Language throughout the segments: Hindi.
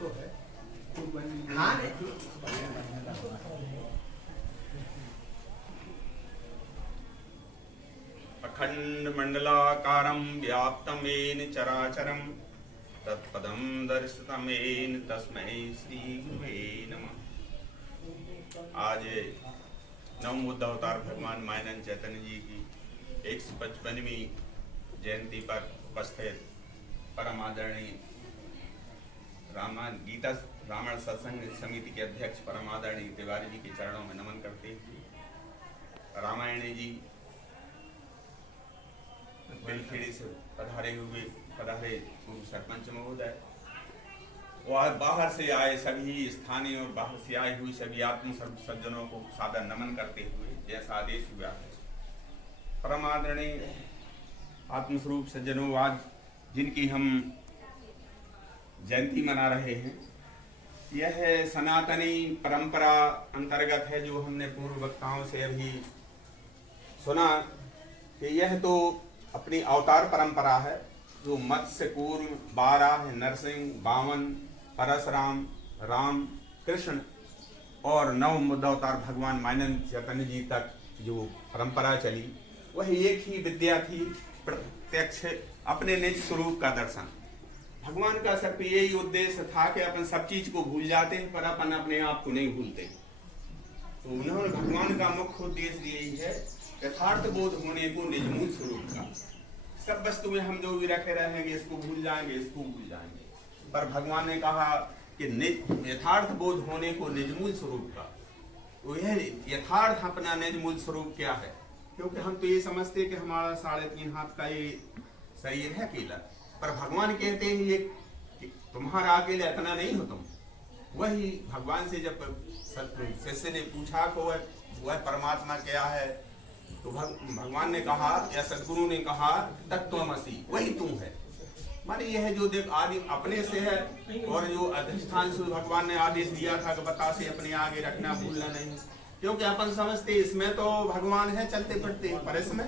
तो है हाँ अखंड मंडलाकारं व्याप्तं येन चराचरं तत्पदं दर्शितं येन तस्मै श्री गुरुवे नमः। आज नवम बुद्ध अवतार भगवान मायनन चैतन्य जी की 155वीं जयंती पर उपस्थित परम आदरणीय गीता रामायण सत्संग समिति के अध्यक्ष परम आदरणीय तिवारी जी के चरणों में नमन करते हुए रामायणी जी बिलखेड़ी से पधारे पूर्व सरपंच महोदय और बाहर से आए सभी स्थानीय और बाहर से आए हुए सभी आत्म सज्जनों को सादर नमन करते हुए जैसा आदेश हुआ है। परम आदरणीय आत्मस्वरूप सज्जनों, आज जिनकी हम जयंती मना रहे हैं, यह सनातनी परंपरा अंतर्गत है जो हमने पूर्व वक्ताओं से अभी सुना कि यह तो अपनी अवतार परंपरा है जो मत्स्य पूर्व 12 नरसिंह, बावन, परशुराम, राम, कृष्ण और नव बुद्ध अवतार भगवान मायनन चैतन्य जी तक जो परंपरा चली वह एक ही विद्या थी, प्रत्यक्ष अपने निज स्वरूप का दर्शन। भगवान का सिर्फ यही उद्देश्य था कि अपन सब चीज को भूल जाते हैं पर अपन अपने आप को नहीं भूलते। तो उन्होंने भगवान का मुख्य उद्देश्य यही है यथार्थ बोध होने को निज मूल स्वरूप का। सब वस्तु में हम जो भी रखे रहेंगे इसको भूल जाएंगे, इसको भूल जाएंगे, पर भगवान ने कहा कि यथार्थ बोध होने को निज मूल स्वरूप का। तो यह यथार्थ अपना निज मूल स्वरूप क्या है? क्योंकि हम तो ये समझते कि हमारा 3.5 हाथ का ये शरीर है अकेला, पर भगवान कहते हैं ये तुम्हारा अकेले इतना नहीं हो तुम। वही भगवान से जब शिष्य ने पूछा को वह परमात्मा क्या है, तो भगवान ने कहा या सदगुरु ने कहा तत्त्वमसि, वही तू है। माने यह जो देख आदि अपने से है और जो अधिष्ठान से भगवान ने आदेश दिया था कि बता से अपने आगे रखना, भूलना नहीं। क्योंकि अपन समझते इसमें तो भगवान है चलते फिरते, पर इसमें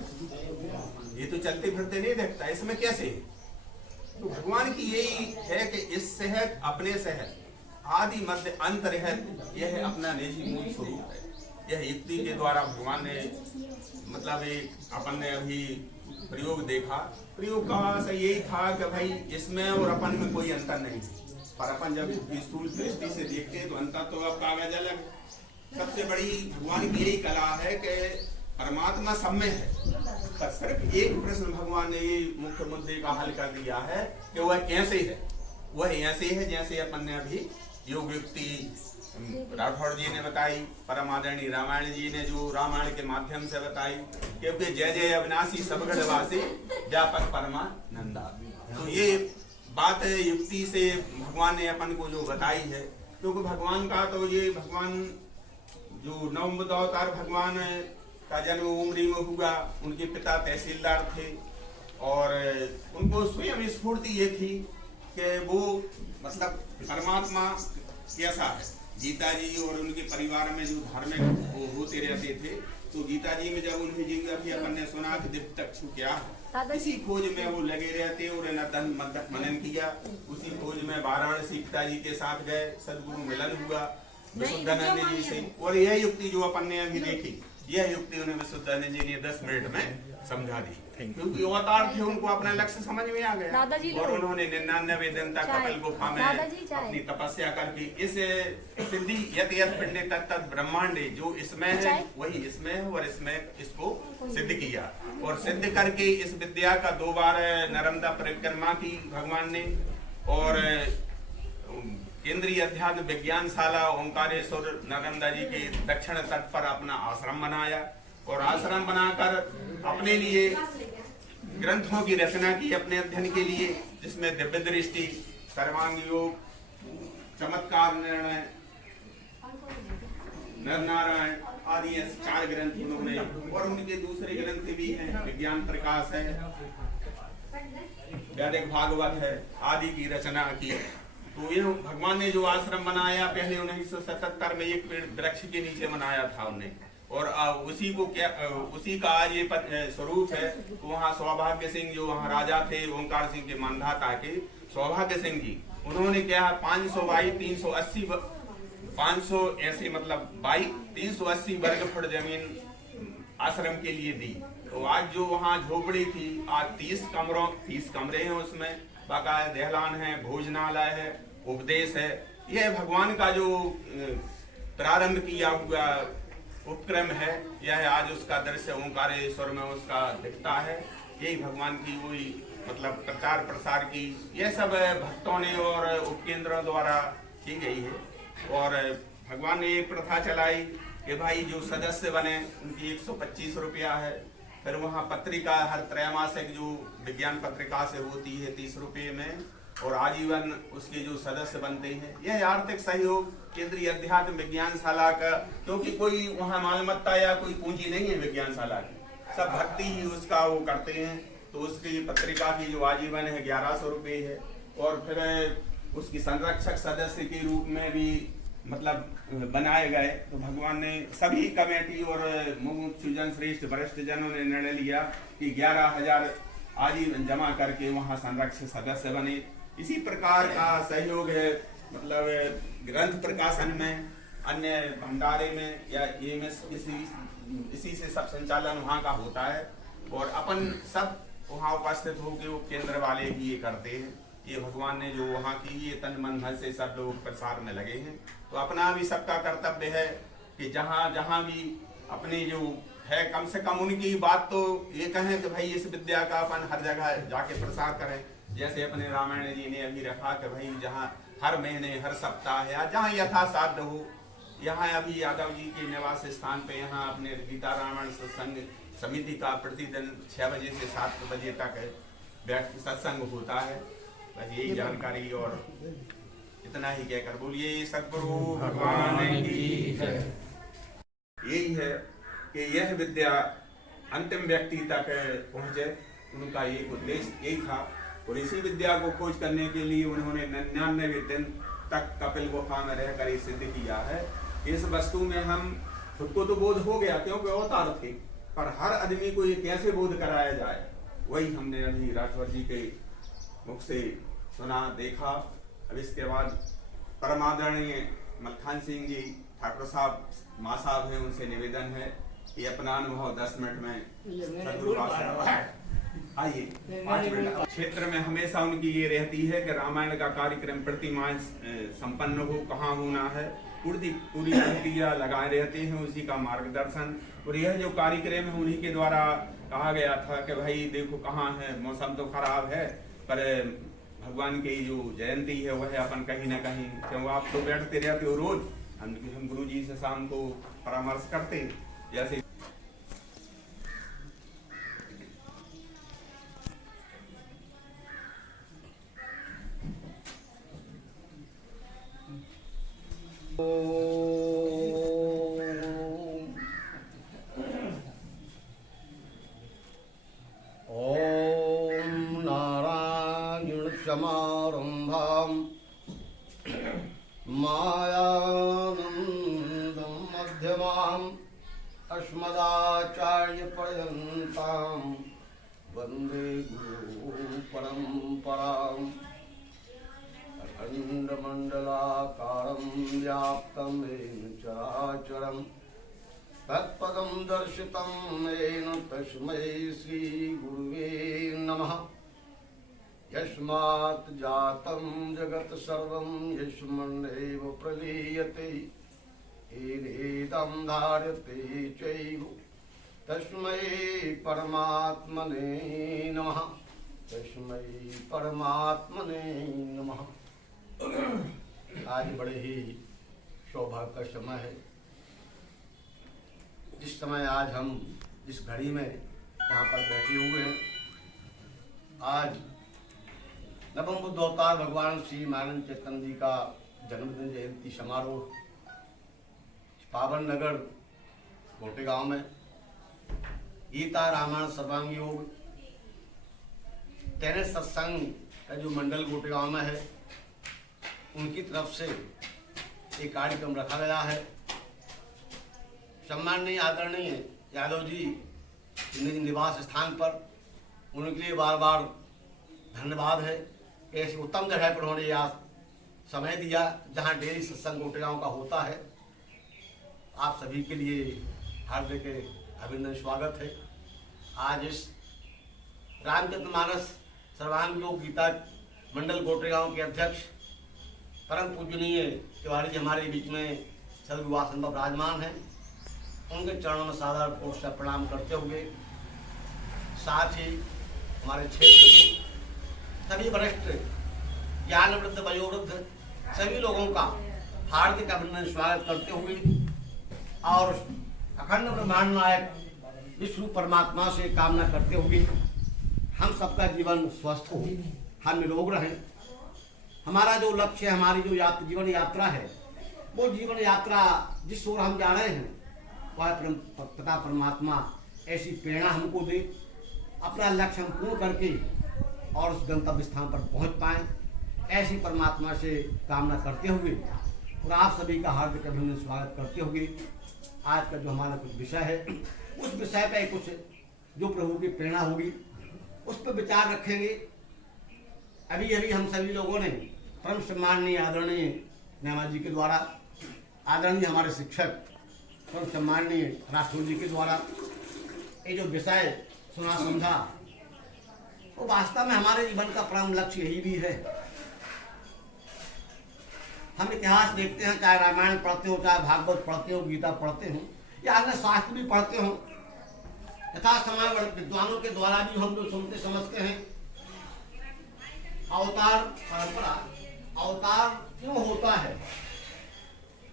ये तो चलते फिरते नहीं देखता, इसमें कैसे? तो भगवान की यही है कि इस सेहत अपने सेहत आदि मध्य अंत रहत, यह अपना निजी मूल स्वरूप है। यह युक्ति के द्वारा भगवान ने मतलब एक अपन ने अभी प्रयोग देखा, प्रयोग का सही यही था कि भाई इसमें और अपन में कोई अंतर नहीं, पर अपन जब स्थूल दृष्टि से देखते हैं तो अंतर तो अब कागज अलग। सबसे बड़ी भगवान की यही कला है कि परमात्मा सब में है, पर सिर्फ एक प्रश्न भगवान ने ये मुख्य मुद्दे का हल कर दिया है कि वह कैसे है। वह ऐसे है जैसे अपन ने अभी योग युक्ति राठौड़ जी ने बताई, परम आदरणीय रामायण जी ने जो रामायण के माध्यम से बताई, क्योंकि जय जय अविनाशी सबगढ़वासी व्यापक परमानंदा। तो ये बात युक्ति से भगवान ने अपन को जो बताई है, क्योंकि भगवान का तो ये भगवान जो नवम बुद्ध अवतार भगवान का जन्म उमरी में हुआ, उनके पिता तहसीलदार थे और उनको स्वयं स्फूर्ति ये थी कि वो मतलब परमात्मा कैसा है। गीता जी और उनके परिवार में जो धार्मिक वो होते रहते थे, तो गीता जी में जब उन्हें जिंदगी अपन ने सुना कि दिव्य चक्षु क्या है, इसी खोज में वो लगे रहते और मनन किया। उसी खोज में वाराणसी पिताजी के साथ गए, सदगुरु मिलन हुआ विशुद्धानंद जी से, और यह युक्ति जो अपन ने अभी देखी, यह युक्ति उन्हें विशुद्धानंद जी ने 10 मिनट में समझा दी, क्योंकि अवतार थे, उनको अपना लक्ष्य समझ में आ गया। और उन्होंने 99 दिन तक कपिल गुफा में अपनी तपस्या करके इस सिद्धि यत यत पिंडे तत् ब्रह्मांडे, जो इसमें है वही इसमें है, और इसमें इसको सिद्ध किया। और सिद्ध करके इस विद्या का 2 बार नर्मदा परिक्रमा की भगवान ने, और केंद्रीय अध्यात्म विज्ञानशाला ओंकारेश्वर नर्मदा जी के दक्षिण तट पर अपना आश्रम बनाया, और आश्रम बनाकर अपने लिए ग्रंथों की रचना की अपने अध्ययन के लिए, जिसमें दिव्य दृष्टि, सर्वांग योग, चमत्कार निर्णय, नर नारायण आदि 4 ग्रंथ उन्होंने, और उनके दूसरे ग्रंथ भी हैं, विज्ञान प्रकाश है, वैदिक भागवत है, आदि की रचना की। तो ये भगवान ने जो आश्रम बनाया पहले 1977 में एक पेड़ वृक्ष के नीचे बनाया था उन्हें, और उसी को क्या उसी का आज ये स्वरूप है। वहाँ सौभाग्य सिंह जो वहाँ राजा थे, ओंकार सिंह के मानधाता के सौभाग्य सिंह जी, उन्होंने क्या 500 बाई 380 500 ऐसे मतलब बाई 380 वर्ग फुट जमीन आश्रम के लिए दी। तो आज जो वहाँ झोपड़ी थी, आज 30 कमरे हैं, उसमें बाकायदा दहलान है, भोजनालय है, उपदेश है। यह भगवान का जो प्रारंभ किया हुआ उपक्रम है, यह आज उसका दृश्य ओंकारेश्वर में उसका दिखता है। यही भगवान की वही मतलब प्रचार प्रसार की यह सब भक्तों ने और उपकेंद्रों द्वारा की गई है। और भगवान ने ये प्रथा चलाई कि भाई जो सदस्य बने उनकी 125 रुपया है। फिर वहाँ पत्रिका हर त्रैमासिक जो विज्ञान पत्रिका से होती है 30 रुपये में, और आजीवन उसके जो सदस्य बनते हैं। यह आर्थिक सहयोग केंद्रीय अध्यात्म विज्ञानशाला का, क्योंकि कोई वहाँ मालमत्ता या कोई पूंजी नहीं है विज्ञानशाला की, सब भक्ति ही उसका वो करते हैं। तो उसकी पत्रिका की जो आजीवन है 1100 रुपये है। और फिर उसकी संरक्षक सदस्य के रूप में भी मतलब बनाए गए। तो भगवान ने सभी कमेटी और मुख्यजन श्रेष्ठ वरिष्ठ जनों ने निर्णय लिया कि 11,000 आजीवन जमा करके वहाँ संरक्षक सदस्य बने। इसी प्रकार का सहयोग है मतलब ग्रंथ प्रकाशन में, अन्य भंडारे में या ये में इसी से सब संचालन वहाँ का होता है। और अपन सब वहाँ उपस्थित होकर वो केंद्र वाले भी ये करते हैं। ये भगवान ने जो वहाँ की ये तन मन धन से सब लोग प्रसार में लगे हैं। तो अपना भी सबका कर्तव्य है कि जहाँ जहाँ भी अपने जो है कम से कम उनकी बात तो ये कहें कि भाई इस विद्या का अपन हर जगह जाके प्रसार करें। जैसे अपने रामायण जी ने अभी रखा कि भाई जहाँ हर महीने हर सप्ताह या जहाँ यथासाध्य हो, यहाँ अभी यादव जी के निवास स्थान पे यहाँ अपने गीता रामायण सत्संग समिति का प्रतिदिन 6 बजे से 7 बजे तक बैठ सत्संग होता है। बस यही जानकारी और इतना ही कहकर बोलिए सद्गुरु भगवान की जय। यही है कि यह विद्या अंतिम व्यक्ति तक पहुंचे, उनका एक उद्देश्य यही था। और इसी विद्या को खोज करने के लिए उन्होंने 99 दिन तक कपिल गुफा में रहकर ये सिद्ध किया है। इस वस्तु में हम खुद को तो बोध हो गया क्योंकि अवतार थे, पर हर आदमी को ये कैसे बोध कराया जाए, वही हमने अभी राठौर जी के मुख से सुना देखा। अब इसके बाद परमादरणीय मलखान सिंह जी ठाकुर साहब माँ साहब हैं, उनसे निवेदन है कि अपना अनुभव 10 मिनट में आइए 5 मिनट। क्षेत्र में हमेशा उनकी ये रहती है कि रामायण का कार्यक्रम प्रतिमाह संपन्न हो, कहाँ होना है, पूरी प्रक्रिया लगाए रहते हैं, उसी का मार्गदर्शन। और यह जो कार्यक्रम है उन्हीं के द्वारा कहा गया था कि भाई देखो कहाँ है, मौसम तो खराब है पर भगवान की जो जयंती है वह अपन कहीं ना कहीं, क्यों आप तो बैठते रहते हो रोज, हम गुरु जी से शाम को परामर्श करते हैं। जैसे समारंभाम् मायानन्दं मध्यमाम् अस्मदाचार्यपर्यन्तां वन्दे गुरु परम्पराम्। अखण्डमण्डलाकारं व्याप्तं येन चराचरं तत्पदं दर्शितं येन तस्मै श्रीगुरुवे नमः। यस्मात् जातं जगत् सर्वं यस्मिन्नेव प्रलीयते येनेदं धार्यते चैव तस्मै परमात्मने नमः। तस्मै परमात्मने नमः। आज बड़े ही सौभाग्य का समय है। जिस समय आज हम जिस घड़ी में यहाँ पर बैठे हुए हैं, आज नवम बुद्ध अवतार भगवान श्री मानंद चेतन जी का जन्मदिन जयंती समारोह पावन नगर गोटे गांव में गीता रामायण सर्वांग योग टेनिस सत्संग का जो मंडल गोटे गांव में है, उनकी तरफ से एक कार्यक्रम रखा गया है। सम्माननीय आदरणीय यादव जी निज निवास स्थान पर, उनके लिए बार बार धन्यवाद है। ऐसी उत्तम जगह पर उन्होंने यहाँ समय दिया जहाँ डेली सत्संग गोटेगांव का होता है। आप सभी के लिए हार्दिक अभिनंदन स्वागत है। आज इस रामचरितमानस सर्वांग योग गीता मंडल गोटेगांव के अध्यक्ष परम पूजनीय तिवारी जी हमारे बीच में सदविवासन में विराजमान हैं। उनके चरणों में सादर पूर्व से प्रणाम करते हुए साथ ही हमारे क्षेत्र के सभी वरिष्ठ ज्ञान वृद्ध वयोवृद्ध सभी लोगों का हार्दिक अभिनंदन स्वागत करते हुए और अखंड ब्रह्मांड नायक विष्णु परमात्मा से कामना करते हुए हम सबका जीवन स्वस्थ हो, हम निरोग रहें। हमारा जो लक्ष्य है, हमारी जो जीवन यात्रा है, वो जीवन यात्रा जिस ओर हम जा रहे हैं वह पिता परमात्मा ऐसी प्रेरणा हमको दे, अपना लक्ष्य हम पूर्ण करके और उस गंतव्य स्थान पर पहुंच पाएं, ऐसी परमात्मा से कामना करते हुए और आप सभी का हार्दिक अभिनंदन स्वागत करते हुए आज का जो हमारा कुछ विषय है, उस विषय पे कुछ जो प्रभु की प्रेरणा होगी उस पर विचार रखेंगे। अभी अभी हम सभी लोगों ने परम सम्माननीय आदरणीय न्यामा जी के द्वारा, आदरणीय हमारे शिक्षक परम सम्माननीय राष्ट्रपति जी के द्वारा ये जो विषय सुना समझा, वो वास्तव में हमारे जीवन का परम लक्ष्य यही भी है। हम इतिहास देखते हैं, चाहे रामायण पढ़ते हो, चाहे भागवत पढ़ते हो, गीता पढ़ते हो या अन्य शास्त्र भी पढ़ते हो, यथा समय विद्वानों के द्वारा भी हम लोग सुनते समझते हैं अवतार परंपरा, अवतार क्यों होता है,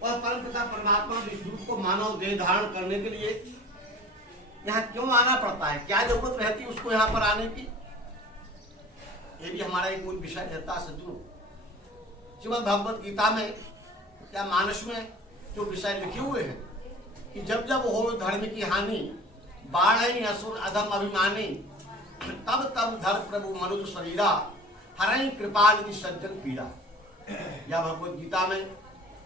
वह परमपिता परमात्मा विष्णु को मानव देह धारण करने के लिए यहाँ क्यों आना पड़ता है, क्या जरूरत रहती है उसको यहाँ पर आने की, ये भी हमारा एक मूल विषय रहता है। सज्जनों, श्रीमद् भगवत गीता में या मानस में जो विषय लिखे हुए हैं कि जब जब हो धर्म की हानि, बाढ़ असुर अधम अभिमानी, तब तब धर प्रभु मनुष्य शरीरा, हरई कृपा निधि सज्जन पीड़ा। या भगवत गीता में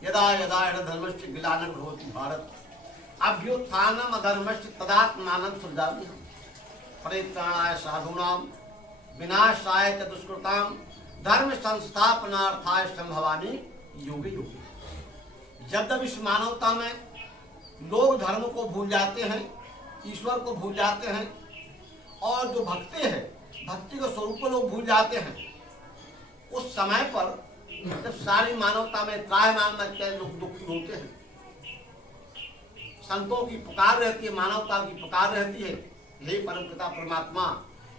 यदा यदा धर्मस्य ग्लानिर् भवति भारत अभ्युत्थानम् अधर्मस्य तदात्मानं सृजाम्यहम् परित्राणाय साधूनां विनाशाय च दुष्कृतां धर्म संस्थापनार्थाय संभवामि योगे योगे। जब जब इस मानवता में लोग धर्म को भूल जाते हैं, ईश्वर को भूल जाते हैं और जो भक्ति है, भक्ति के स्वरूप को लोग भूल जाते हैं, उस समय पर जब सारी मानवता में त्रायमाम में लोग दुखी होते हैं, संतों की पुकार रहती है, मानवता की पुकार रहती है, हे परमपिता परमात्मा,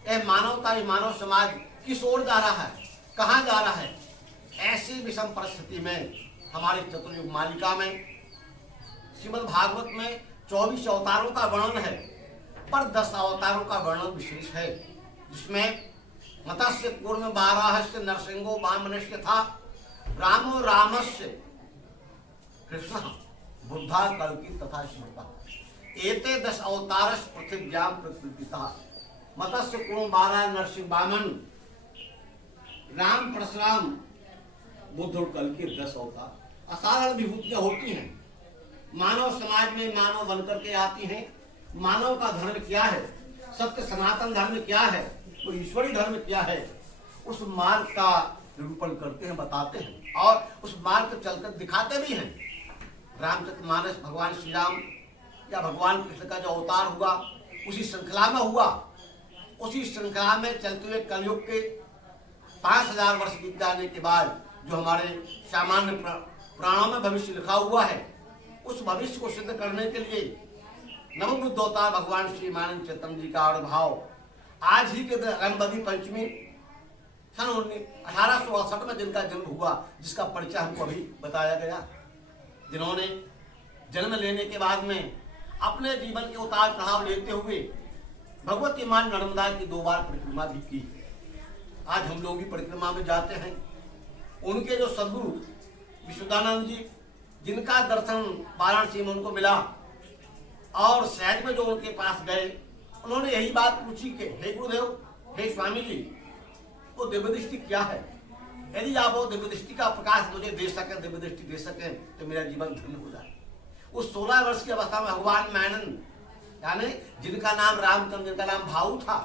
यह मानवता, ये मानव समाज किस ओर जा रहा है, कहाँ जा रहा है। ऐसी विषम परिस्थिति में हमारे चतुर्युग मालिका में श्रीमद् भागवत में 24 अवतारों का वर्णन है, पर 10 अवतारों का वर्णन विशेष है, जिसमें मत्स्य कूर्म बाराहस्य नरसिंहो वामनस्य था, रामो रामस्य कृष्ण बुद्धा कल्कि तथा स्मृता, एते 10 अवतारस पृथिव्यां प्रकृतिता, मत्स्य कूर्म बाराह नरसिंह वामन राम परशुराम बुद्ध और कल के 10 अवतार असाधारण विभूतियां होती हैं। मानव समाज में मानव बनकर के आती हैं। मानव का धर्म क्या है, सत्य सनातन धर्म क्या है, तो ईश्वरी धर्म क्या है, उस मार्ग का निरूपण करते हैं, बताते हैं और उस मार्ग पर चलकर दिखाते भी हैं। रामचरितमानस भगवान श्री राम या भगवान कृष्ण का जो अवतार हुआ उसी श्रृंखला में हुआ, उसी श्रृंखला में चलते हुए कलयुग के 5000 वर्ष बीत जाने के बाद जो हमारे सामान्य पुराणों में भविष्य लिखा हुआ है, उस भविष्य को सिद्ध करने के लिए नवम बुद्ध अवतार भगवान श्री मानंद चैतन्य जी का आविर्भाव आज ही के रंगबदी पंचमी सन 1868 में जिनका जन्म हुआ, जिसका परिचय हमको अभी बताया गया, जिन्होंने जन्म लेने के बाद में अपने जीवन के उतार चढ़ाव लेते हुए भगवती मां नर्मदा की 2 बार परिक्रमा भी की। आज हम लोग भी परिक्रमा में जाते हैं। उनके जो सदगुरु विशुद्धानंद जी, जिनका दर्शन वाराणसी में उनको मिला और सहज में जो उनके पास गए, उन्होंने यही बात पूछी कि हे गुरुदेव, हे स्वामी जी, वो दिव्य दृष्टि क्या है, यदि आप वो दिव्य दृष्टि का प्रकाश मुझे दे सकें, दिव्य दृष्टि दे सकें तो मेरा जीवन धन्य हो जाए। उस 16 वर्ष की अवस्था में भगवान मेनन यानी जिनका नाम रामचंद्र, जिनका नाम भाऊ था,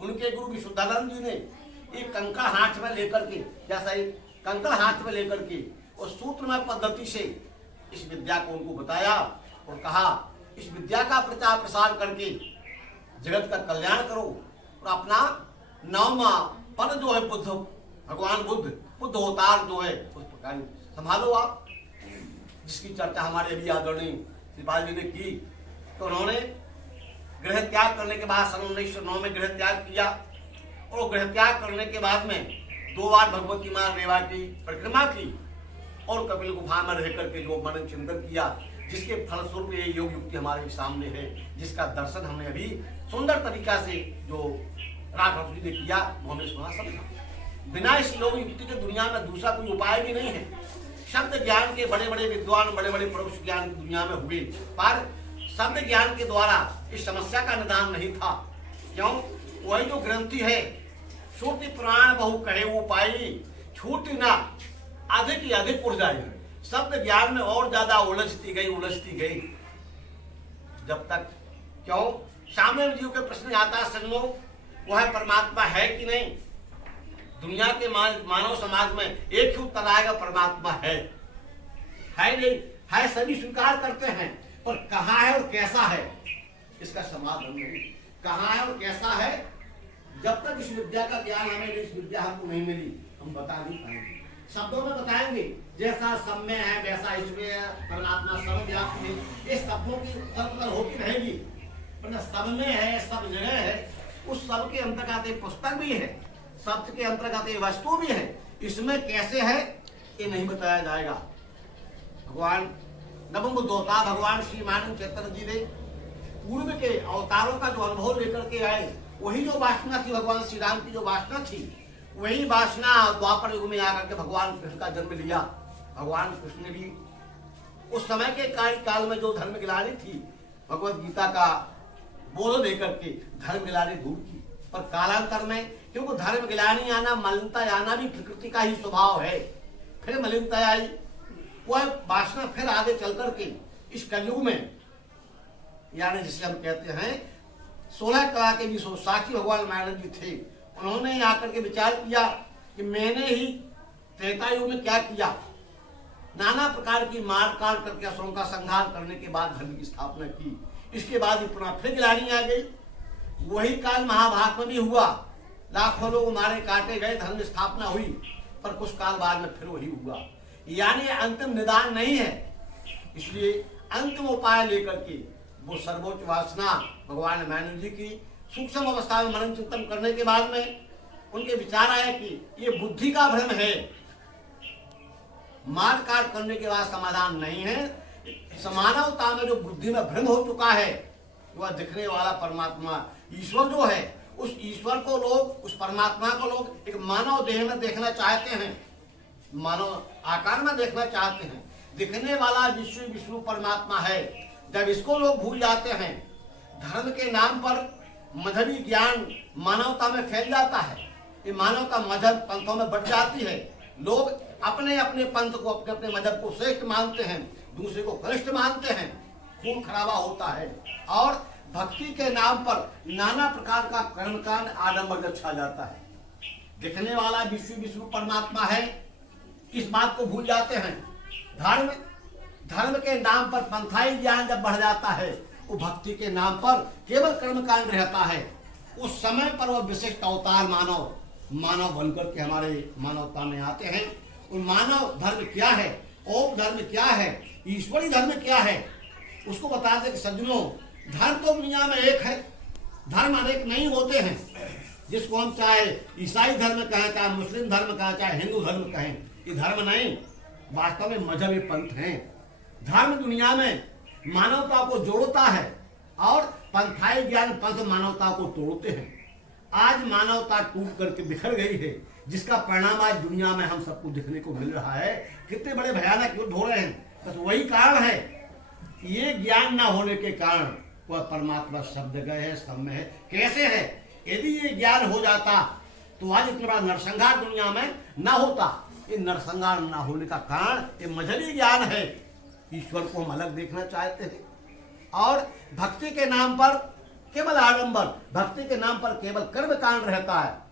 उनके गुरु विशुद्धानंद जी ने एक कंकड़ हाथ में लेकर के, जैसा एक कंकड़ हाथ में लेकर के और सूत्रमय पद्धति से इस विद्या को उनको बताया और कहा इस विद्या का प्रचार प्रसार करके जगत का कल्याण करो और अपना 9वां पद जो है बुद्ध, भगवान बुद्ध अवतार जो है उस प्रकार संभालो आप, जिसकी चर्चा हमारे अभी आदरणीय श्रीपाल जी ने की। तो उन्होंने गृह त्याग करने के बाद सन 1909 में गृह त्याग किया और गृह त्याग करने के बाद में 2 बार भगवती मां रेवा की परिक्रमा की और कपिल गुफा में रह करके जो मनन चिंतन किया, जिसके फलस्वरूप ये योग युक्ति हमारे सामने है, जिसका दर्शन हमने अभी सुंदर तरीका से जो राघव जी ने किया वो हमें सुना समझा। बिना इस योग युक्ति के दुनिया में दूसरा कोई उपाय भी नहीं है। शब्द ज्ञान के बड़े बड़े विद्वान, बड़े बड़े पुरुष ज्ञान की दुनिया में हुए, पर शब्द ज्ञान के द्वारा इस समस्या का निदान नहीं था। क्यों? वही जो ग्रंथि है, श्रुति पुराण बहु कहे वो पाई, छूटी ना अधिक ही अधिक उड़ जाए। शब्द ज्ञान में और ज्यादा उलझती गई जब तक। क्यों? सामने जीव के प्रश्न आता है, संगो वह परमात्मा है कि नहीं? दुनिया के मानव समाज में एक ही उत्तर आएगा, परमात्मा है नहीं है, सभी स्वीकार करते हैं, पर कहाँ है और कैसा है इसका समाधान नहीं। कहाँ है और कैसा है, जब तक इस विद्या का ज्ञान हमें, इस विद्या हमको नहीं मिली, हम बता नहीं पाएंगे। शब्दों में बताएंगे, जैसा सब में है वैसा इसमें परमात्मा सर्वव्यापी है, ये शब्दों की तरफ होती रहेगी, पर सब में है, सब जगह है। उस सब के अंतर्गत एक पुस्तक भी है, शब्द के अंतर्गत एक वस्तु भी है, इसमें कैसे है ये नहीं बताया जाएगा। भगवान नवम बुद्ध अवतार भगवान श्री मानव चैतन्य जी ने पूर्व के अवतारों का जो अनुभव लेकर के आए, वही जो वासना थी भगवान श्री राम की, जो वासना थी वही वासना द्वापर युग में आकर के भगवान कृष्ण का जन्म लिया। भगवान कृष्ण ने भी उस समय के काल में जो धर्म गिलानी थी, भगवत गीता का बोल देकर के धर्म गिलानी दूर की, पर कालांतर में क्योंकि धर्म गिलानी आना, मलिनता आना भी प्रकृति का ही स्वभाव है, फिर मलिनता आई, वह वासना फिर आगे चल करके इस कलयुग में, यानी जिसे हम कहते हैं 16 कला के भी साक्षी भगवान नारायण जी थे, उन्होंने आकर के विचार किया कि मैंने ही त्रेता युग में क्या किया, नाना प्रकार की मार काट करके असुरों का संहार करने के बाद धर्म की स्थापना की। इसके बाद पुनः फिर गिलानी आ गई, वही काल महाभारत में भी हुआ, लाखों लोग मारे काटे गए, धर्म स्थापना हुई, पर कुछ काल बाद में फिर वही हुआ। यानी अंतिम निदान नहीं है, इसलिए अंतिम उपाय लेकर के वो सर्वोच्च वासना भगवान नारायण जी की सूक्ष्म अवस्था में मनन चिंतन करने के बाद में उनके विचार आया कि ये बुद्धि का भ्रम है, मार काट करने के बाद समाधान नहीं है। समानवता में जो बुद्धि में भ्रम हो चुका है, वह दिखने वाला परमात्मा ईश्वर जो है, उस ईश्वर को लोग, उस परमात्मा को लोग एक मानव देह में देखना चाहते हैं, मानव आकार में देखना चाहते हैं। दिखने वाला विष्णु परमात्मा है। जब इसको लोग भूल जाते हैं, धर्म के नाम पर मजहबी ज्ञान मानवता में फैल जाता है, ये मानवता मजहब पंथों में बढ़ जाती है। लोग अपने अपने पंथ को, अपने अपने मजहब को श्रेष्ठ मानते हैं, दूसरे को कनिष्ठ मानते हैं, खून खराबा होता है और भक्ति के नाम पर नाना प्रकार का कर्मकांड आडंबर छा जाता है। दिखने वाला विष्णु परमात्मा है, इस बात को भूल जाते हैं। धर्म के नाम पर पंथाई ज्ञान जब बढ़ जाता है, वो भक्ति के नाम पर केवल कर्मकांड रहता है, उस समय पर वो विशिष्ट अवतार मानव बनकर के हमारे मानवता में आते हैं। और मानव धर्म क्या है, ओम धर्म क्या है, ईश्वरी धर्म क्या है, उसको बताते कि सज्जनों, धर्म तो दुनिया में एक है, धर्म अनेक नहीं होते हैं। जिसको हम चाहे ईसाई धर्म कहें, चाहे मुस्लिम धर्म कहें, चाहे हिंदू धर्म कहें, ये धर्म नहीं, वास्तव में मजहबी पंथ हैं। धर्म दुनिया में मानवता को जोड़ता है और पंथाई ज्ञान पंथ मानवता को तोड़ते हैं। आज मानवता टूट करके बिखर गई है, जिसका परिणाम आज दुनिया में हम सबको देखने को मिल रहा है। कितने बड़े भयानक युद्ध हो रहे हैं, बस वही कारण है, ये ज्ञान ना होने के कारण वह परमात्मा शब्द गए है, सब में है। कैसे है? यदि ये ज्ञान हो जाता तो आज इतना बड़ा नरसंहार दुनिया में ना होता। ये नरसंहार ना होने का कारण ये मजहबी ज्ञान है, ईश्वर को हम अलग देखना चाहते हैं और भक्ति के नाम पर केवल आडंबर, भक्ति के नाम पर केवल कर्म कांड रहता है।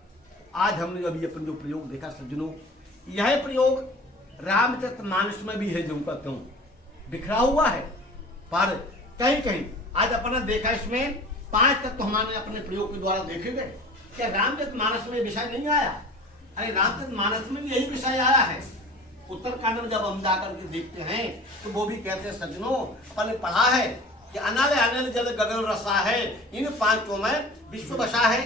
आज हमने अभी अपन जो प्रयोग देखा सज्जनों, यह प्रयोग रामचरितमानस में भी है, जो का त्यों बिखरा हुआ है, पर कहीं कहीं आज अपन ने देखा इसमें 5 तत्व हमारे अपने प्रयोग के द्वारा देखे गए। क्या रामचरितमानस में विषय नहीं आया? अरे रामचरितमानस में भी यही विषय आया है। उत्तरकांड में जब हम जाकर के देखते हैं तो वो भी कहते हैं सज्जनों, अपन ने पढ़ा है कि अनल अनल जल गगन रसा है, इन 5 में विश्व बसा है,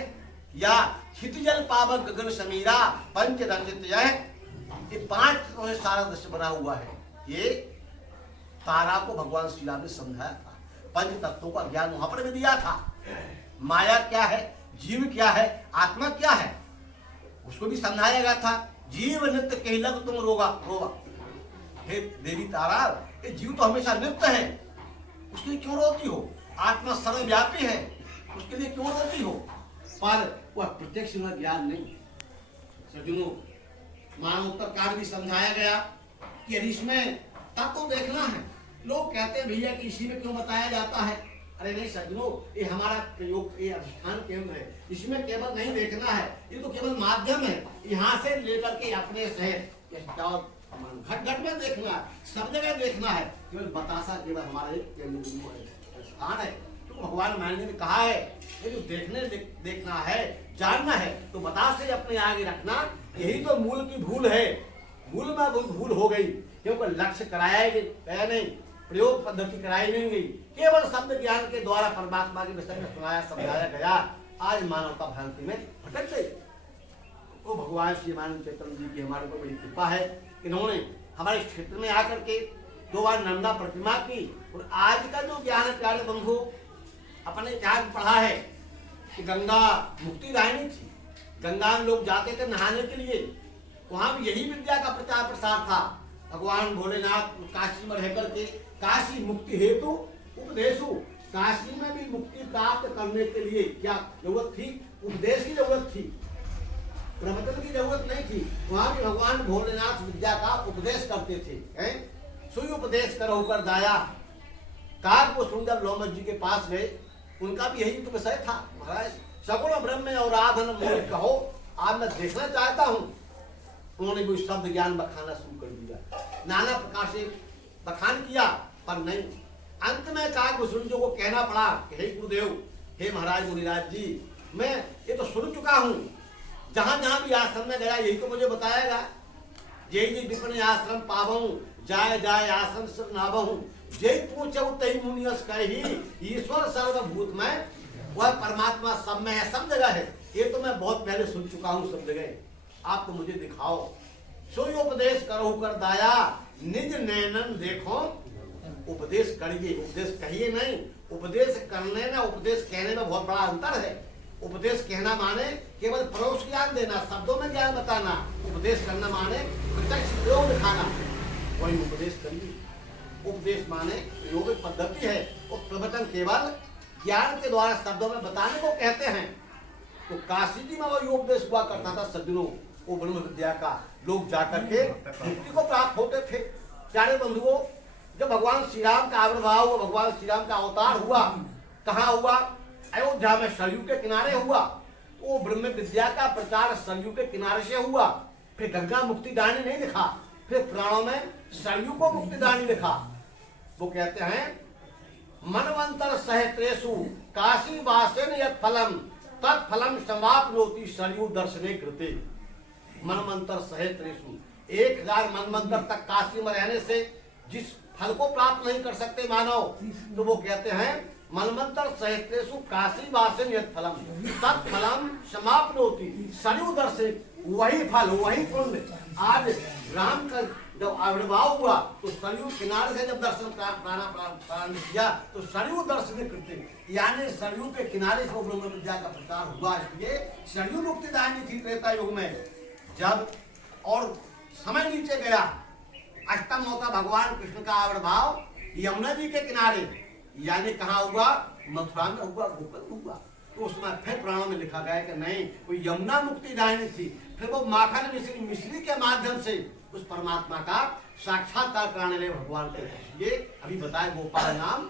या क्षिति जल पावक गगन समीरा पंच रंजित यह, ये 5 तो सारा दृश्य बना हुआ है। ये तारा को भगवान श्री राम ने समझाया था, 5 तत्वों का ज्ञान वहां पर भी दिया था। माया क्या है, जीव क्या है, आत्मा क्या है, उसको भी समझाया गया था। जीव नित्य कहलक तुम रोगा रोगा, हे देवी तारा, ये जीव तो हमेशा नित्य है, उसके लिए क्यों रोती हो? आत्मा सर्वव्यापी है, उसके लिए क्यों रोती हो? पर वह प्रत्यक्ष में ज्ञान नहीं। सज्जनों, मानवोत्तर कांड भी समझाया गया कि यदि इसमें तत्व देखना है। लोग कहते हैं भैया कि इसी में क्यों बताया जाता है? अरे नहीं सज्जनों, ये हमारा प्रयोग, ये अधिष्ठान केंद्र है, इसमें केवल नहीं देखना है, ये तो केवल माध्यम है। यहाँ से लेकर के अपने से घट घट में देखना है, सब जगह देखना है, केवल बतासा केवल हमारा एक केंद्र स्थान है। तो भगवान मान ने कहा है ये जो देखना है, जानना है, तो बतासे अपने आगे रखना। यही तो मूल की भूल है, मूल में भूल हो गई, क्योंकि लक्ष्य कराया गया नहीं, प्रयोग पद्धति कराई नहीं गई, केवल शब्द ज्ञान के द्वारा परमात्मा के विषय में सुनाया समझाया गया। आज मानवता भ्रांति में भटक गई। तो भगवान श्री मान चैतन्य जी की हमारे ऊपर बड़ी कृपा है, इन्होंने हमारे क्षेत्र में आकर के 2 बार नंदा प्रतिमा की। और आज का जो ज्ञान प्यारे बंधु अपने ज्ञान पढ़ा है कि गंगा मुक्तिदायिनी थी, गंगा में लोग जाते थे नहाने के लिए, वहां भी यही विद्या का प्रचार प्रसार था। भगवान भोलेनाथ काशी में रह करके काशी मुक्ति हेतु उपदेशु, काशी में भी मुक्ति प्राप्त करने के लिए क्या जरूरत थी? उपदेश की जरूरत थी, प्रवचन की जरूरत नहीं थी। वहां भी भगवान भोलेनाथ विद्या का उपदेश करते थे। सुई उपदेश करो कर दाया, काग को सुंदर लोमज जी के पास गए, उनका भी यही तो विषय था। महाराज सगुण ब्रह्म और आधन मोह कहो, आज मैं देखना चाहता हूँ। उन्होंने भी शब्द ज्ञान बखाना शुरू कर दिया, नाना प्रकार से बखान किया, पर नहीं। अंत में कागभूषण को कहना पड़ा कि हे गुरुदेव, हे महाराज मुनिराज जी, मैं ये तो सुन चुका हूँ, जहां जहां भी आश्रम में गया यही तो मुझे बताएगा। जय विपिन आश्रम पावहूं, जाय जाय आश्रम सिर नावहूं, जय पूछो तही मुनियस कही, ईश्वर सर्वभूत में, वह परमात्मा सब में है, सब जगह है। ये तो मैं बहुत पहले सुन चुका हूँ सब जगह, आप तो मुझे दिखाओ। सोई उपदेश करो कर दाया, निज नैनन देखो। उपदेश करिए, उपदेश कहिए नहीं। उपदेश करने में उपदेश कहने में बहुत बड़ा अंतर है। उपदेश कहना माने केवल परोक्ष ज्ञान देना, शब्दों में ज्ञान बताना। उपदेश करना माने प्रत्यक्ष प्रयोग दिखाना, वही उपदेश करिए। उपदेश माने प्रयोग पद्धति है, और प्रवचन केवल ज्ञान के द्वारा शब्दों में बताने को कहते हैं। तो काशी जी में वही उपदेश हुआ करता था सज्जनों, वो ब्रह्म विद्या का, लोग जाकर के मुक्ति को प्राप्त होते थे। प्यारे बंधुओं, जब भगवान श्री राम का आविर्भाव हुआ, भगवान श्री राम का अवतार हुआ, कहाँ हुआ? अयोध्या में सरयू के किनारे हुआ। वो ब्रह्म विद्या का प्रचार सरयू के किनारे से हुआ। फिर गंगा मुक्तिदानी नहीं लिखा, फिर पुराणों में सरयू को मुक्तिदानी लिखा। वो कहते हैं मनवंतर सहस्रेषु काशी वासेन यत् फलम तत्फलम समाप्नोति सरयू दर्शने कृते। मनवंतर सहस्रेषु, 1000 मनवंतर तक काशी में रहने से जिस फल को प्राप्त नहीं कर सकते मानव, तो वो कहते हैं मनवंतर सहस्रेषु काशी वासेन यत् फलम तत्फलम समाप्नोति सरयू दर्शने, वही फल वही पुण्य। आज राम का जब आविर्भाव हुआ तो सरयू किनारे से जब दर्शन प्रारंभ किया तो सरयू दर्शन करते, यानी सरयू के किनारे से ब्रह्म विद्या का प्रचार हुआ। इसलिए सरयू मुक्तिदायिनी थी त्रेता युग में। जब और समय नीचे गया, अष्टम होता भगवान कृष्ण का आविर्भाव यमुना जी के किनारे, यानी कहाँ हुआ? मथुरा में हुआ, गोकुल हुआ। तो उसमें फिर पुराणों में लिखा गया कि नहीं, वो यमुना मुक्तिदायिनी थी। फिर वो माखन मिश्री के माध्यम से उस परमात्मा का साक्षात्कार कराने वाले भगवान को ये अभी बताए गोपाल नाम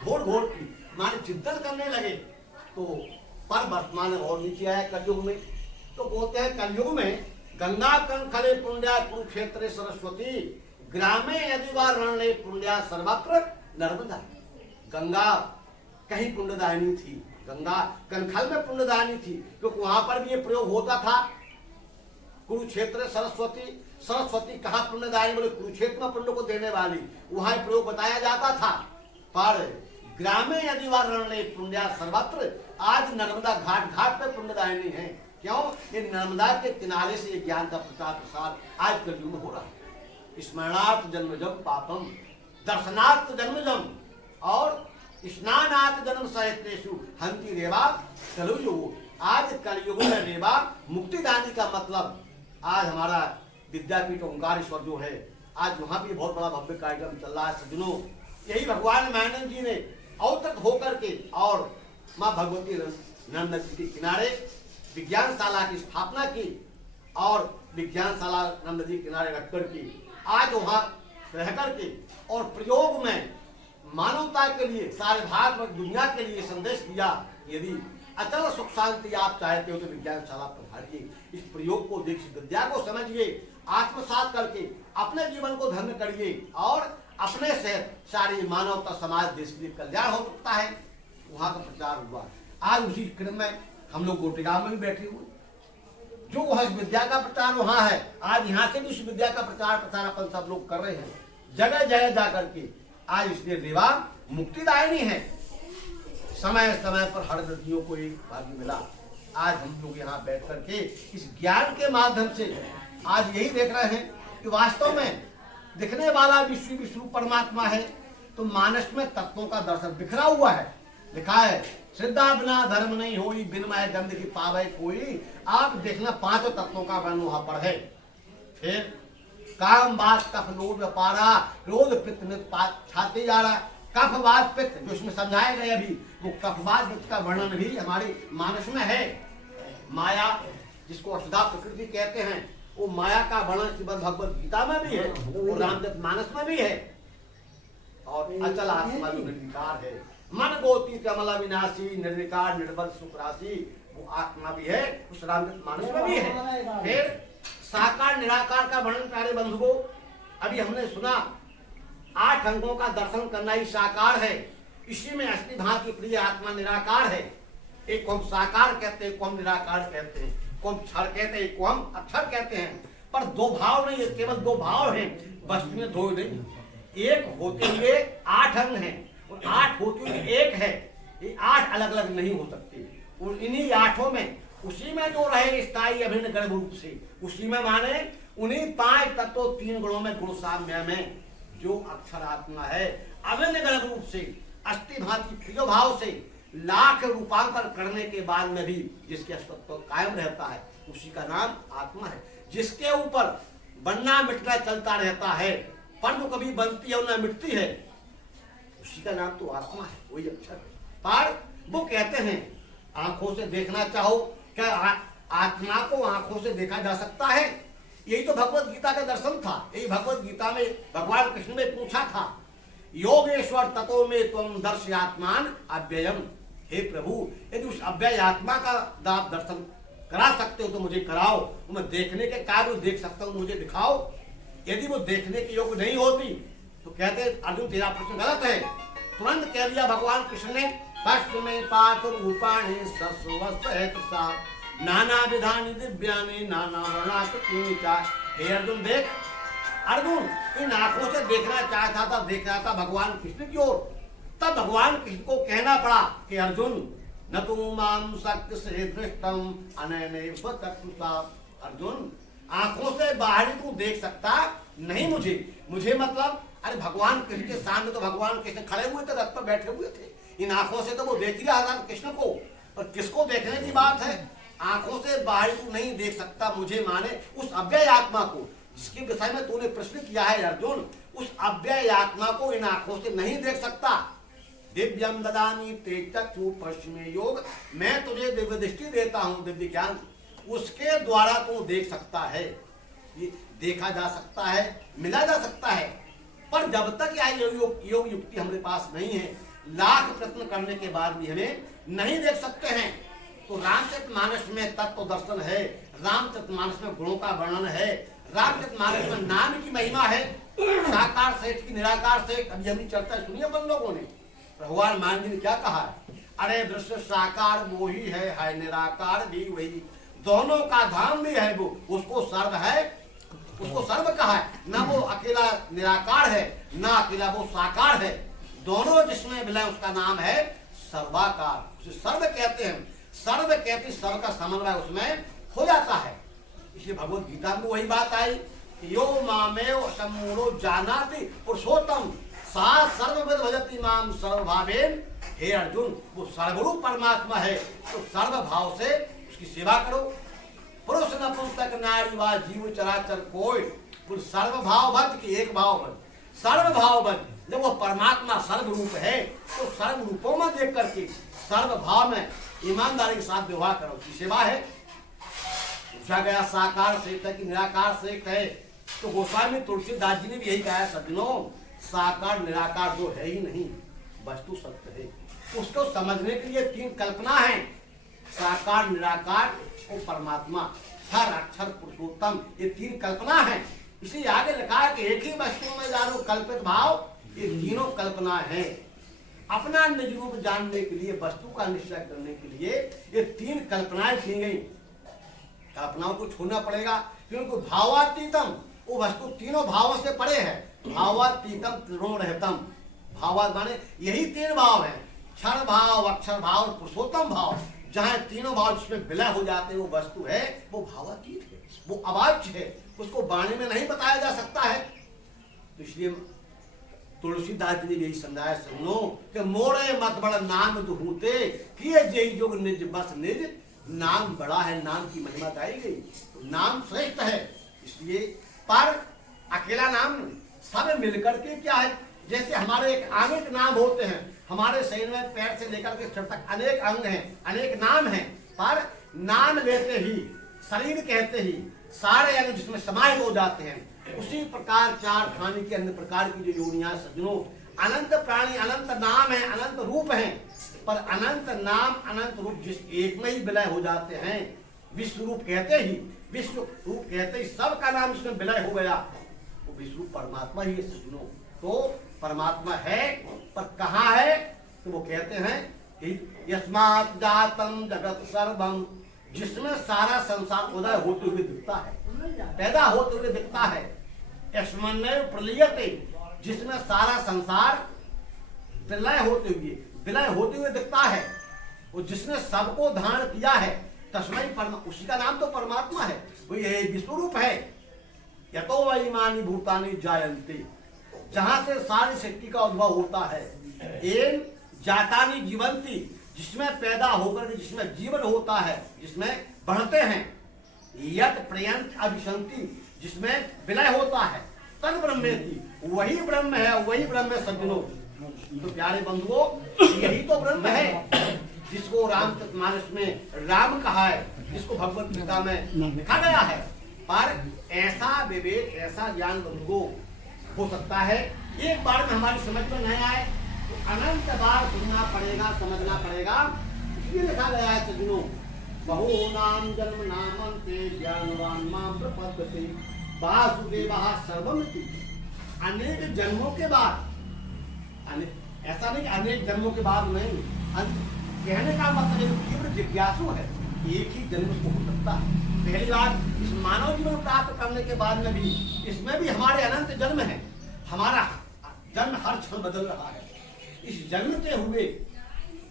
घोर घोर की माने चिंतन करने लगे। तो पर वर्तमान और नीचे आया कलयुग में, तो बोलते हैं कलयुग में गंगा कंखले पुण्या कुरुक्षेत्र सरस्वती ग्रामे यदि वा रणे पुण्या सर्वत्र नर्मदा। गंगा कहीं पुण्यदायिनी थी, गंगा कनखल में पुण्यदायिनी थी, क्योंकि वहां पर भी ये प्रयोग होता था। कुरुक्षेत्र सरस्वती, सरस्वती कहाँ पुण्यदायिनी, बोले कुरुक्षेत्र में पुण्य को देने वाली, वहां प्रयोग बताया जाता था। पर ग्रामे यदि वा रणे पुण्या सर्वत्र, आज नर्मदा घाट घाट पे पुण्यदायिनी है। क्यों? ये नर्मदा के किनारे से ये ज्ञान का प्रचार प्रसार आज कलयुग में हो रहा है। स्मरणार्थ जन्मजम पापम, दर्शनार्थ जन्मजम और स्नानार्थ जन्म सहितेषु हंति रेवा कलयुग। आज कलयुग में रेवा मुक्तिदानी का मतलब, आज हमारा विद्यापीठ ओंकारेश्वर जो है, आज वहां भी बहुत बड़ा भव्य कार्यक्रम चल रहा है। सज्जनों, यही भगवान मानव जी ने अवतृत होकर के और माँ भगवती नर्मदा नदी के किनारे विज्ञानशाला की स्थापना की और विज्ञानशाला नर्मदा नदी किनारे रख करके आज वहां रह करके और प्रयोग में मानवता के लिए, सारे भारत और दुनिया के लिए संदेश दिया। यदि अचल सुख शांति आप चाहते हो तो विज्ञानशाला पधारिए, इस प्रयोग को देखिए, विद्या को समझिए, आत्मसात करके अपने जीवन को धन्य करिए और अपने से सारी मानवता समाज देश के लिए कल्याण हो सकता है। वहां का प्रचार हुआ। आज उसी क्रम में हम लोग गोटेगांव में भी बैठे हुए, जो वह विद्या का प्रचार वहां है, आज यहाँ से भी उस विद्या का प्रचार प्रसार अपन सब लोग कर रहे हैं जगह जगह जाकर के। आज इसलिए रेवा मुक्तिदायिनी है। समय समय पर हर व्यक्तियों को एक भाग्य मिला। आज हम लोग यहाँ बैठ करके इस ज्ञान के माध्यम से आज यही देख रहे हैं कि वास्तव में दिखने वाला विश्व विश्व परमात्मा है, तो मानस में तत्वों का दर्शन बिखरा हुआ है। लिखा है श्रद्धा बिना धर्म नहीं होई, बिनमय गंध की पावे कोई। आप देखना पांचों तत्वों का वर्णन वहां पर है। फिर काम बात कफ लोभ पारा, क्रोध पित्त नित छाते जा रहा। कफवाद पित्त जो इसमें समझाए गए अभी, वो कफवाद पित्त का वर्णन भी हमारे मानस में है। माया जिसको अष्टधा प्रकृति कहते हैं, वो माया का वर्णन श्रीमद् भगवद गीता में भी है और रामचरित मानस में भी है। और अचल आत्मा जो निर्विकार है, मन गोती कमला विनाशी, निर्विकार निर्बल सुख राशि, वो आत्मा भी है, उस रामचरित मानस में भी है। फिर साकार निराकार का वर्णन प्यारे बंधुओं, अभी हमने सुना 8 अंगों का दर्शन करना ही साकार है। इसी में अस्थि भांति प्रिय आत्मा निराकार है। एक को हम साकार कहते हैं, एक को हम निराकार कहते हैं, को हम क्षर कहते हैं, एक को हम अक्षर कहते हैं। पर दो भाव नहीं है, केवल 2 भाव हैं, वस्तु में 2 नहीं। एक होते हुए 8 अंग हैं और 8 होते हुए 1 है। ये 8 अलग अलग नहीं हो सकते। और इन्हीं 8 में उसी में जो रहे स्थायी अभिन्न गर्भ रूप से, उसी में माने उन्हीं 5 तत्वों 3 गुणों में गुण साम्य में जो अक्षर आत्मा है, अभिन्न गर्भ रूप से अस्थि भांति प्रिय भाव से लाख रूपांतर करने के बाद में भी जिसके अस्तित्व कायम रहता है, उसी का नाम आत्मा है। जिसके ऊपर बनना मिटना चलता रहता है, पर जो कभी बनती है और न मिटती है, उसी का नाम तो आत्मा है, वही अक्षर है। पर वो कहते हैं आंखों से देखना चाहो, क्या आत्मा को आंखों से देखा जा सकता है? यही तो भगवत गीता का दर्शन था। यही भगवत गीता में भगवान कृष्ण ने पूछा था, योगेश्वर ततो में तुम दर्शयात्मान अव्ययम। हे प्रभु, यदि उस अव्यय आत्मा का आप दर्शन करा सकते हो तो मुझे कराओ। मैं देखने के कार्य देख सकता हूँ, मुझे दिखाओ। यदि वो देखने के योग्य नहीं होती तो कहते अर्जुन तेरा प्रश्न गलत है। तुरंत कह दिया भगवान कृष्ण ने, पश्चिम में पार्थ रूपाणि सस्वस्ता नाना विधानी दिव्यानि नाना वर्णाकृतिका। हे अर्जुन देख, अर्जुन इन आंखों से देखना चाहता था, देख रहा था भगवान कृष्ण की ओर। तब भगवान कृष्ण को कहना पड़ा कि अर्जुन न तू माम शक्ति से दृष्टम अनैनैव चक्षुषा। अर्जुन आंखों से बाहरी तू देख सकता नहीं मुझे मतलब अरे भगवान कृष्ण के सामने तो भगवान कृष्ण खड़े हुए थे, रथ पर बैठे हुए थे। इन आंखों से तो वो देख ही रहा था कृष्ण को, पर किसको देखने की बात है? आंखों से बाहर तू नहीं देख सकता मुझे, माने उस अव्यय आत्मा को जिसके विषय में तूने प्रश्न किया है अर्जुन, उस अव्यय आत्मा को इन आंखों से नहीं देख सकता। दिव्यम ददामी ते चक्षु पश्चिमे योग, मैं तुझे दिव्य दृष्टि देता हूं, दिव्य ज्ञान, उसके द्वारा तू देख सकता है। ये देखा जा सकता है, मिला जा सकता है, पर जब तक यह योग युक्ति हमारे पास नहीं है, लाख प्रयत्न करने के बाद भी हमें नहीं देख सकते हैं। तो रामचरितमानस में तत्व दर्शन है, रामचरितमानस में गुणों का वर्णन है, रामचरितमानस में नाम की महिमा है, साकार सेठ की निराकार सेठ। अभी हमारी चर्चा सुनी अपन लोगों ने, भगवान मान जी ने क्या कहा है, अरे दृश्य साकार वो ही है निराकार भी वही, दोनों का धाम भी है वो, उसको सर्व है, उसको सर्व कहा है, ना वो अकेला निराकार है ना अकेला वो साकार है, दोनों जिसमें विलय उसका नाम है सर्वाकार। उसे सर्व कहते हैं, सर्व कहते सर्व का समन्वय उसमें हो जाता है। इसलिए भगवत गीता में वही बात आई, यो मामेव समूढ़ो जानाति पुरुषोत्तम सा सर्वविद भजति माम सर्वभावेन। हे अर्जुन, वो सर्वरूप परमात्मा है, तो सर्व भाव से उसकी सेवा करो। पुरुष नपुंसक नारी वा जीव चराचर कोई, कुल सर्व भाव भज की एक भाव भज, सर्व भाव भज। जब वो परमात्मा सर्व रूप है तो सर्व रूपों में देख करके सर्व भाव में ईमानदारी के साथ व्यवहार करो, उसकी सेवा है। पूछा गया साकार सेठ है कि निराकार सेठ है, तो गोस्वामी तुलसीदास जी ने भी यही कहा है, सज्जनों साकार निराकार जो है ही नहीं, वस्तु सत्य है। उसको समझने के लिए तीन कल्पना है, साकार निराकार और परमात्मा, हर अक्षर पुरुषोत्तम, ये तीन कल्पना है। इसी आगे लिखा है कि एक ही वस्तु में जानो कल्पित भाव, ये तीनों कल्पना है। अपना निज रूप जानने के लिए, वस्तु का निश्चय करने के लिए ये तीन कल्पनाएं की गई। कल्पनाओं को छोड़ना पड़ेगा, क्योंकि भावातीतम वो वस्तु तीनों भावों से परे है। भावातीतम त्रिगुणरहितम, भावात माने यही तीन भाव है, क्षण भाव, अक्षर भाव और पुरुषोत्तम भाव। जहाँ तीनों भाव जिसमें विलय हो जाते हैं वो वस्तु है, वो भावातीत है, वो अवाच्य है, उसको वाणी में नहीं बताया जा सकता है। तो इसलिए तुलसीदास जी ने यही समझाया, सुनो कि मोरे मत बड़ नाम दुहूते किए जय जोग निज बस निज। नाम बड़ा है, नाम की महिमा गाई गई, तो नाम श्रेष्ठ है। इसलिए पर अकेला नाम सब मिलकर के क्या है, जैसे हमारे एक अनेक नाम होते हैं, हमारे शरीर में पैर से लेकर के सिर तक अनेक अंग हैं, अनेक नाम हैं, पर नाम लेते ही, शरीर कहते ही सारे अंग जिसमें समाहित हो जाते हैं। उसी प्रकार चार खाने के अन्य प्रकार की जो योनियां सज्जनों, अनंत प्राणी, अनंत नाम है, अनंत रूप है, पर अनंत नाम अनंत रूप जिस एक में ही विलय हो जाते हैं। विश्व रूप कहते ही, विश्व रूप कहते ही सबका नाम इसमें विलय हो गया, वो विश्व रूप परमात्मा ही है सज्जनों। तो परमात्मा है, पर कहाँ है, तो वो कहते हैं कि यस्मात् जातम जगत सर्वम, जिसमें सारा संसार उदय होते हुए दिखता है, पैदा होते हुए दिखता है। यस्मन्नैव प्रलीयते, जिसमें सारा संसार प्रलय होते हुए, विलय होते हुए दिखता है, वो जिसने सबको धारण किया है, तस्मै परमा, उसी का नाम तो परमात्मा है, वो ये विश्वरूप है। यतो वैमानि भूतानि जायन्ते, जहां से सारी शक्ति का उद्भव होता है। एन जातानि जीवंती, जिसमें पैदा होकर जिसमें जीवन होता है, जिसमें बढ़ते हैं। यत प्रयंत अभिशंति, जिसमें विलय होता है। तन ब्रह्मेति, वही ब्रह्म है, वही ब्रह्म है सज्जनों। तो प्यारे बंधुओं, यही तो ब्रह्म है जिसको रामचरितमानस में राम कहा है, जिसको भगवत गीता में लिखा गया है। पर ऐसा विवेक, ऐसा ज्ञान बंधुओं हो सकता है, एक बार में हमारी समझ में नहीं आए तो अनंत बार सुनना पड़ेगा, समझना पड़ेगा। इसलिए लिखा गया है सज्जनों, बहूनां जन्म नामन्ते ज्ञानवान् मां प्रपद्यते वासुदेवः सर्वमिति। अनेक जन्मों के बाद, ऐसा नहीं कि अनेक जन्मों के बाद नहीं, कहने का मतलब एक तीव्र जिज्ञासु है, एक ही जन्म को हो सकता है। पहली बात, इस मानव जीवन प्राप्त करने के बाद में भी, इसमें भी हमारे अनंत जन्म है, हमारा जन्म हर क्षण बदल रहा है। इस जन्मते हुए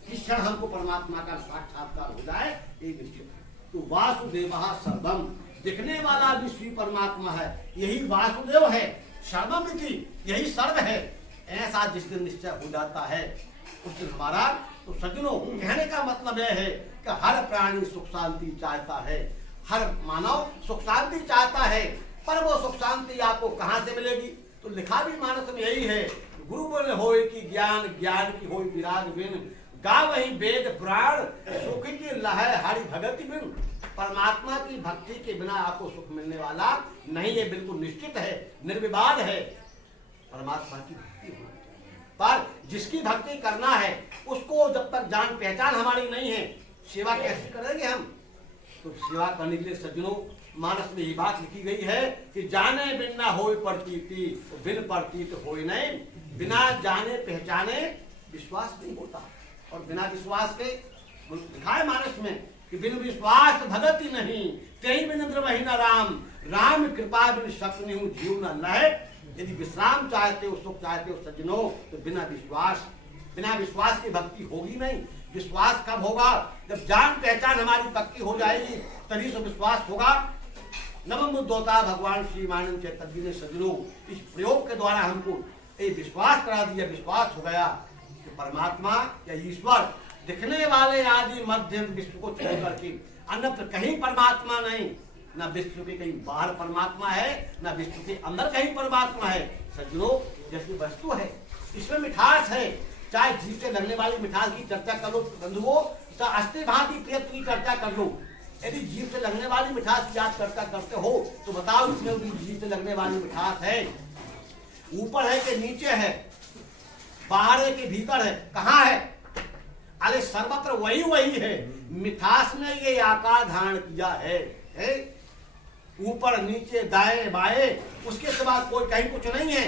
इस क्षण हमको परमात्मा का साक्षात्कार हो जाए, ये निश्चित है। तो वासुदेवः सर्वम, दिखने वाला भी श्री परमात्मा है, यही वासुदेव है। सर्वमिति, यही सर्व है। ऐसा जिस दिन निश्चय हो जाता है उस दिन हमारा, तो सज्जनों कहने का मतलब यह है कि हर प्राणी सुख शांति चाहता है, हर मानव सुख शांति चाहता है, पर वो सुख शांति आपको कहाँ से मिलेगी? तो लिखा भी मानस में यही है, गुरु बोले होए कि ज्ञान, ज्ञान की होए विराग बिन, गावहि वेद पुराण सुख की लहर हरि भगति बिन। परमात्मा की भक्ति के बिना आपको सुख मिलने वाला नहीं, ये बिल्कुल निश्चित है, निर्विवाद है। परमात्मा की भक्ति होनी चाहिए, पर जिसकी भक्ति करना है उसको जब तक जान पहचान हमारी नहीं है, सेवा कैसे करेंगे हम? तो सेवा करने के लिए सज्जनों मानस में ये बात लिखी गई है कि जाने बिन ना होय प्रतीति, बिन प्रतीत होय नहीं। बिना जाने पहचाने विश्वास नहीं होता, और बिना विश्वास के लिखा है मानस में कि बिन विश्वास भगति नहीं, तेहि बिन द्रवहि न राम। राम कृपा बिन शक्ति नहीं जीव न लहे। यदि विश्राम चाहते हो, सुख चाहते हो सज्जनों, तो बिना विश्वास की भक्ति होगी नहीं। विश्वास कब होगा? जब जान पहचान हमारी पक्की हो जाएगी, तभी से विश्वास होगा। नवम बुद्धोता भगवान श्री मानव चैतन्य ने सज्जनों इस प्रयोग के द्वारा हमको ये विश्वास करा दिया, विश्वास हो गया कि परमात्मा या ईश्वर दिखने वाले आदि मध्यम विश्व को छोड़ करके अन्यत्र कहीं परमात्मा नहीं। न विश्व के कहीं बाहर परमात्मा है, न विश्व के अंदर कहीं परमात्मा है। सज्जनों जैसी वस्तु है, इसमें मिठास है। चाहे जीव से लगने वाली मिठास की चर्चा कर लो बंधुओं, चाहे अस्थि भांति प्रियत्व की चर्चा कर लो। यदि जीव से लगने वाली मिठास की आप चर्चा करते हो तो बताओ इसमें भी जीव से लगने वाली मिठास है? ऊपर है कि नीचे है? बाहर है कि भीतर है? कहाँ है? अरे सर्वत्र वही है। मिठास ने ये आकार धारण किया है, ऊपर नीचे दाएं बाएं, उसके सिवा कोई कहीं कुछ नहीं है।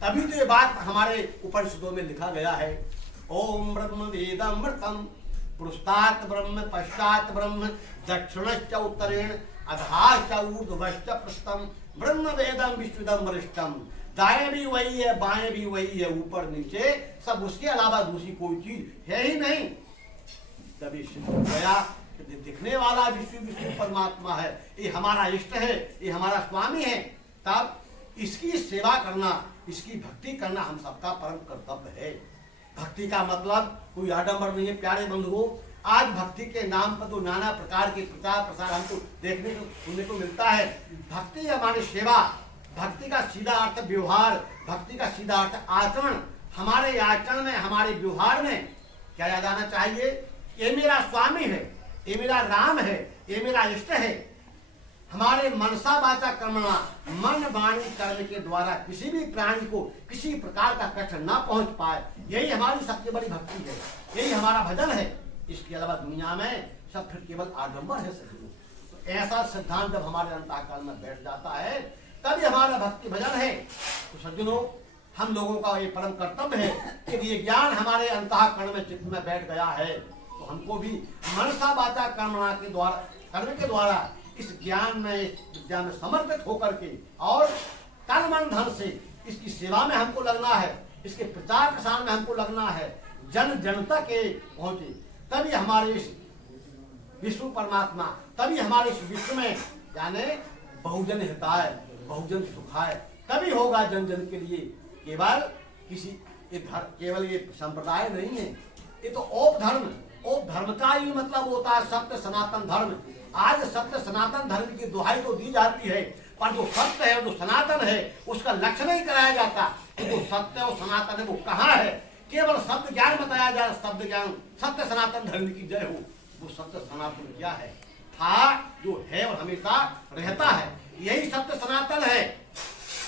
तभी तो ये बात हमारे उपनिषदों में लिखा गया है, ओम ब्रह्म वेदमृतम पुरस्तात् ब्रह्म पश्चात ब्रह्म दक्षिणश्च उत्तरेण अधाश्च ऊर्ध्वश्च पृष्ठम ब्रह्म वेदम विश्वदम वरिष्ठम। दाएं भी वही है, बाएं भी वही है, ऊपर नीचे सब उसके अलावा दूसरी कोई चीज है ही नहीं। तभी सिद्ध हो गया कि दिखने वाला विश्व परमात्मा है, ये हमारा इष्ट है, ये हमारा स्वामी है। तब इसकी सेवा करना, इसकी भक्ति करना हम सबका परम कर्तव्य है। भक्ति का मतलब कोई आडंबर नहीं है प्यारे बंधुओं। आज भक्ति के नाम पर तो नाना प्रकार के प्रचार प्रसार हमको देखने को सुनने को मिलता है। भक्ति हमारी सेवा, भक्ति का सीधा अर्थ व्यवहार, भक्ति का सीधा अर्थ आचरण। हमारे आचरण में, हमारे व्यवहार में क्या याद आना चाहिए? ये मेरा स्वामी है, ये मेरा राम है, ये मेरा इष्ट है। हमारे मनसा वाचा कर्मणा, मन वाणी कर्म के द्वारा किसी भी प्राणी को किसी प्रकार का कष्ट न पहुंच पाए, यही हमारी सबसे बड़ी भक्ति है, यही हमारा भजन है। इसके अलावा दुनिया में सब फिर केवल आडंबर है सज्जनों। तो ऐसा सिद्धांत जब हमारे अंतःकरण में बैठ जाता है तभी हमारा भक्ति भजन है। तो सज्जनों हम लोगों का ये परम कर्तव्य है कि ये ज्ञान हमारे अंतःकरण में चित्त में बैठ गया है तो हमको भी मनसा वाचा कर्मणा के द्वारा, कर्म के द्वारा इस ज्ञान में, विद्या में समर्पित होकर के और तन मन धन से इसकी सेवा में हमको लगना है, इसके प्रचार प्रसार में हमको लगना है, जन जनता के पहुंचे। तभी हमारे इस विश्व परमात्मा, तभी हमारे इस विश्व में यानी बहुजन हिताय, बहुजन सुखाय, तभी होगा जन जन के लिए। केवल किसी केवल ये संप्रदाय नहीं है, ये तो औप धर्म का ही मतलब होता है सत्य सनातन धर्म। आज सत्य सनातन धर्म की दुहाई तो दी जाती है, पर जो सत्य है, जो सनातन है, उसका लक्ष्य नहीं कराया जाता। जो सत्य और सनातन है वो कहाँ है? केवल शब्द ज्ञान बताया जाए, शब्द ज्ञान, सत्य सनातन धर्म की जय हो। वो सत्य सनातन क्या है? था, जो है और हमेशा रहता है, यही सत्य सनातन है।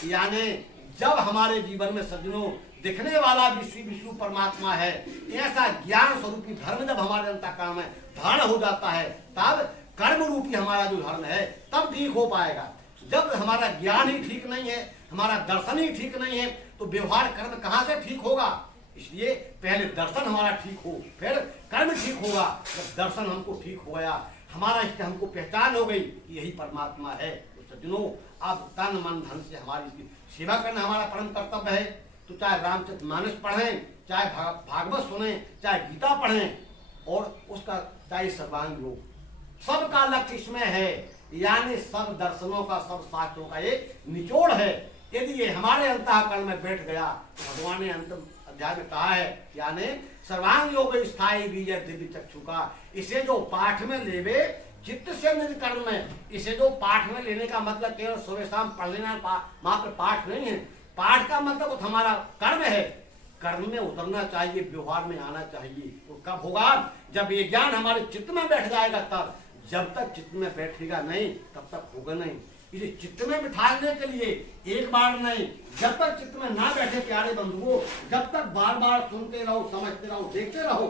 यानी जब हमारे जीवन में सज्जनों दिखने वाला विश्व परमात्मा है, ऐसा ज्ञान स्वरूपी धर्म जब हमारे अंतःकरण में धारण हो जाता है, तब कर्म रूपी हमारा जो धर्म है तब ठीक हो पाएगा। जब हमारा ज्ञान ही ठीक नहीं है, हमारा दर्शन ही ठीक नहीं है, तो व्यवहार कर्म कहाँ से ठीक होगा? इसलिए पहले दर्शन हमारा ठीक हो, फिर कर्म ठीक होगा। जब दर्शन हमको ठीक हो गया, हमारा इष्ट हमको पहचान हो गई कि यही परमात्मा है, तो सज्जनों अब तन मन धन से हमारी इसकी सेवा करना हमारा परम कर्तव्य है। तो चाहे रामचरितमानस पढ़ें, चाहे भागवत सुने, चाहे गीता पढ़ें, और उसका चाहे सर्वांग योग, सबका लक्ष्य इसमें है। यानी सब दर्शनों का, सब शास्त्रों का एक निचोड़ है। यदि ये हमारे अंतःकरण में बैठ गया तो भगवान ने अंतिम अध्याय में कहा है, यानी सर्वांग योग स्थायी बीज दिव्य चक्षु का। इसे जो पाठ में लेवे चित्त से निज कर्म में, इसे जो पाठ में लेने का मतलब केवल सुबह शाम पढ़ लेना मात्र पाठ नहीं है। पाठ का मतलब हमारा कर्म है, कर्म में उतरना चाहिए, व्यवहार में आना चाहिए। तो कब होगा? जब ये ज्ञान हमारे चित्त में बैठ जाएगा तब। जब तक चित्त में बैठेगा नहीं तब तक होगा नहीं। इसे चित्त में बिठाने के लिए एक बार नहीं, जब तक चित्त में ना बैठे प्यारे बंधुओं, जब तक बार बार सुनते रहो, समझते रहो, देखते रहो।